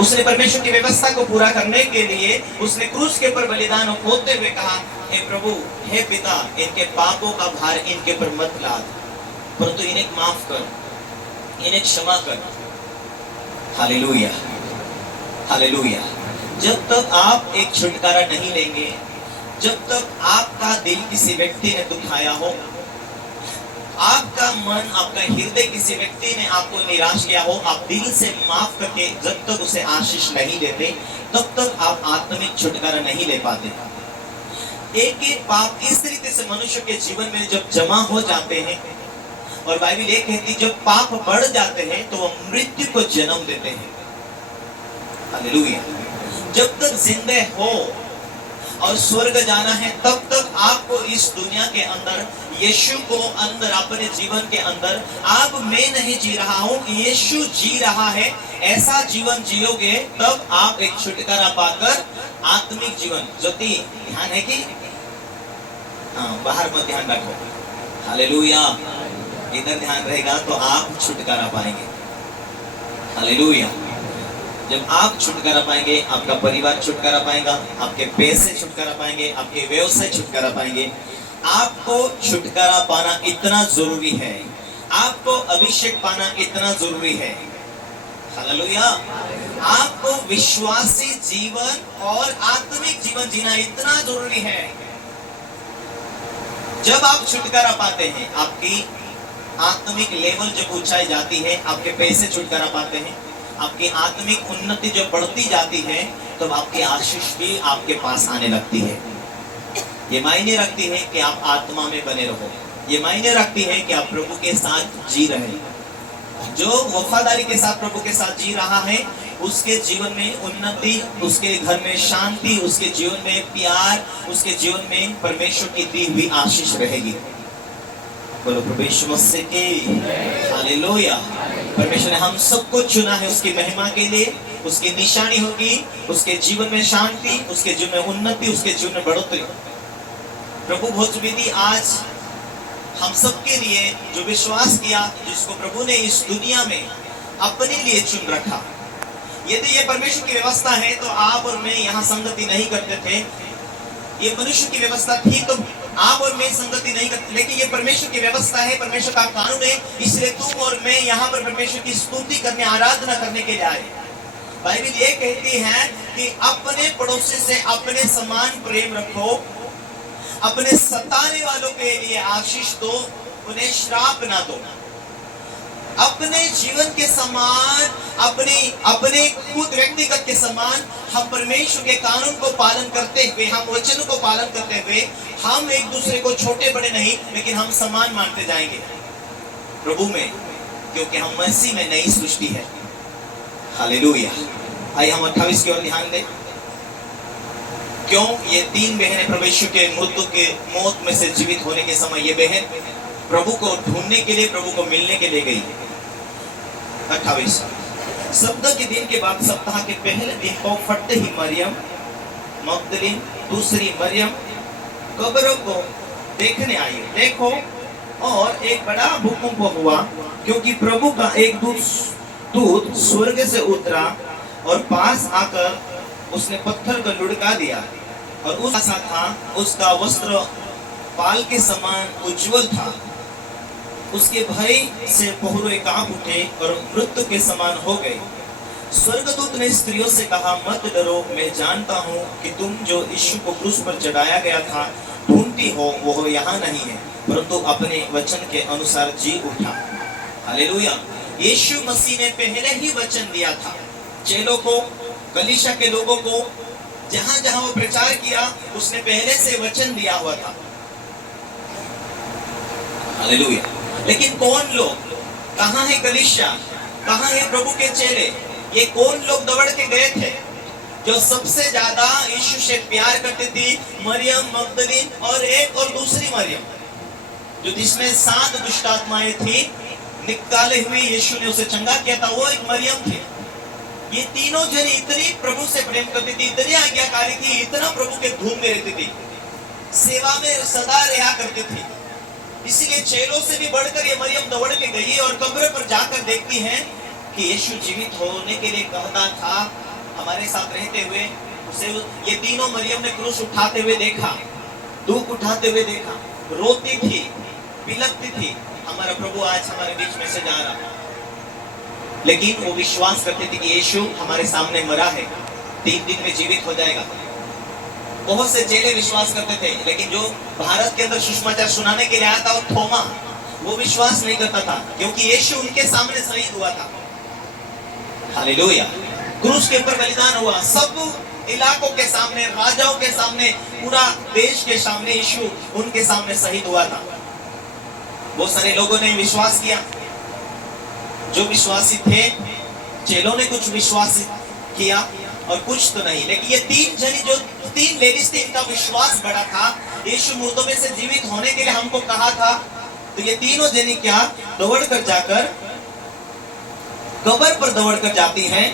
उसने परमेश्वर की व्यवस्था को पूरा करने के लिए उसने क्रूस के ऊपर बलिदान होते हुए कहा, हे प्रभु, हे पिता, इनके पापों का भार इनके ऊपर मत लाद, परंतु इन्हें माफ कर, इन्हें क्षमा कर। Hallelujah, hallelujah. जब तक आप एक छुटकारा नहीं लेंगे, जब तक आपका दिल किसी व्यक्ति ने दुखाया हो, आपका मन, आपका हृदय किसी व्यक्ति ने आपको निराश किया हो, आप दिल से माफ करके जब तक उसे आशीष नहीं देते, तब तक आप आत्मिक छुटकारा नहीं ले पाते। एक एक पाप इस तरीके से मनुष्य के जीवन में जब जमा हो जाते हैं, और बाइबल ये कहती है जब पाप बढ़ जाते हैं तो वो मृत्यु को जन्म देते हैं। हालेलुया। जब तक जिंदे हो और स्वर्ग जाना है, तब तक आपको इस दुनिया के अंदर यीशु को अंदर अपने जीवन के अंदर, आप मैं नहीं जी रहा हूं, यीशु जी रहा है, ऐसा जीवन जियोगे, तब आप एक छुटकारा पाकर आत्मिक जीवन। ज्योति ध्यान है कि बाहर मत ध्यान रखो। हालेलुया। इधर ध्यान रहेगा तो आप छुटकारा पाएंगे। हालेलुया। जब आप छुटकारा पाएंगे, आपका परिवार छुटकारा पाएगा, आपके पैसे छुटकारा पाएंगे, आपके व्यवसाय छुटकारा पाएंगे। आपको छुटकारा पाना इतना जरूरी है, आपको अभिषेक पाना इतना जरूरी है। हालेलुया। आपको विश्वासी जीवन और आत्मिक जीवन जीना इतना जरूरी है। जब आप छुटकारा पाते हैं, आपकी आत्मिक लेवल जब ऊंचाई जाती है, आपके पैसे छुटकारा पाते हैं, आपकी आत्मिक उन्नति जब बढ़ती जाती है, तब आपकी आशीष भी आपके पास आने लगती है। ये मायने रखती है कि आप आत्मा में बने रहो, ये मायने रखती है कि आप प्रभु के साथ जी रहे। जो वफादारी के साथ प्रभु के साथ जी रहा है, उसके जीवन में उन्नति, उसके घर में शांति, उसके जीवन में प्यार, उसके जीवन में परमेश्वर की दी हुई आशीष रहेगी। बोलो प्रभु यीशु मसीह की हालेलुया। परमेश्वर ने हम सबको चुना है उसकी महिमा के लिए, उसकी निशानी होगी, उसके जीवन में शांति, उसके जीवन में उन्नति, उसके जीवन में बढ़ोतरी। प्रभु भोजविधि आज हम सबके लिए जो विश्वास किया, जिसको प्रभु ने इस दुनिया में अपने लिए चुन रखा। यदि ये परमेश्वर की व्यवस्था है तो आप और मैं यहाँ संगति नहीं करते थे। ये मनुष्य की व्यवस्था थी तो आप और मैं संगति नहीं करते, लेकिन ये परमेश्वर की व्यवस्था है, परमेश्वर का कानून है, इसलिए तुम और मैं यहाँ पर परमेश्वर की स्तुति करने, आराधना करने के लिए आए। बाइबल ये कहती है कि अपने पड़ोसी से अपने समान प्रेम रखो, अपने सताने वालों के लिए आशीष दो, उन्हें श्राप ना दो। अपने जीवन के समान, अपने खुद व्यक्तिगत के समान हम परमेश्वर के कानून को पालन करते हुए, हम वचनों को पालन करते हुए, हम एक दूसरे को छोटे बड़े नहीं, लेकिन हम समान मानते जाएंगे प्रभु में, क्योंकि हम मसीह में नई सृष्टि है। हालेलुया। आइए हम 28 की ओर ध्यान दें। क्यों ये तीन बहनें परमेश्वर के मृत्यु के मौत में से जीवित होने के समय, ये बहन प्रभु को ढूंढने के लिए, प्रभु को मिलने के लिए गई। 28 सप्ताह के दिन के बाद, सप्ताह के पहले दिन को फटते ही मरियम मगदलीन, दूसरी मरियम कब्रों को देखने आई। देखो, और एक बड़ा भूकंप हुआ, क्योंकि प्रभु का एक दूत स्वर्ग से उतरा और पास आकर उसने पत्थर को लुढ़का दिया, और उसका था, उसका वस्त्र पाल के समान उज्जवल था। उसके भय से पहरुए कांप उठे और मृत्यु के समान हो गए। स्वर्गदूत ने स्त्रियों से कहा, मत डरो, मैं जानता हूँ कि तुम जो यीशु को क्रूस पर चढ़ाया गया था ढूंढती हो, वो यहाँ नहीं है, परंतु अपने वचन के अनुसार जी उठा। हालेलुया। यीशु मसीह ने पहले ही वचन दिया था चेलों को, कलीसिया के लोगों को, जहां जहां वो प्रचार किया, उसने पहले से वचन दिया हुआ था। हालेलुया। लेकिन कौन लोग, कहां है कलीसिया, कहां है प्रभु के चेले? ये कौन लोग दौड़ के गए थे जो सबसे ज्यादा यीशु से प्यार करते थी? मरियम मगदलीन और एक और दूसरी मरियम, जो जिसमें 7 दुष्ट आत्माएं थी, निकाले हुए यीशु ने उसे चंगा किया था, वो एक मरियम थी। ये तीनों जन इतनी प्रभु से प्रेम करती थी, इतनी आज्ञाकारी थी, इतना प्रभु के धूम में रहती थी, सेवा में सदा रहा करती थी। इसीलिए चेलों से भी बढ़कर ये मरियम दौड़ के गई और कब्र पर जाकर देखती है कि यीशु जीवित होने के लिए कहता था, हमारे साथ रहते हुए उसे ये तीनों मरियम ने क्रूस उठाते हुए देखा, दुख उठाते हुए देखा, रोती थी, बिलखती थी। हमारा प्रभु आज हमारे बीच में से जा रहा, लेकिन वो विश्वास करते थे कि यीशु हमारे सामने मरा है, 3 दिन में जीवित हो जाएगा। बहुत से चेले विश्वास करते थे, लेकिन जो भारत के अंदर सुसमाचार सुनाने के लिए आया था वो थोमा, वो विश्वास नहीं करता था, क्योंकि यीशु उनके सामने शहीद हुआ था। हालेलुया। क्रूस के ऊपर बलिदान हुआ, सब इलाकों के सामने, राजाओं के सामने, पूरा देश के सामने यीशु उनके सामने शहीद हुआ था। बहुत सारे लोगों ने विश्वास किया, जो विश्वासी थे, चेलों ने कुछ विश्वास किया और कुछ तो नहीं। लेकिन ये 3 जनी, जो 3 लेडीज थी, इनका विश्वास बड़ा था। यीशु मुर्दों में से जीवित होने के लिए हमको कहा था, तो ये तीनों जनी क्या दौड़ कर जाकर, कब्र पर दौड़ कर जाती हैं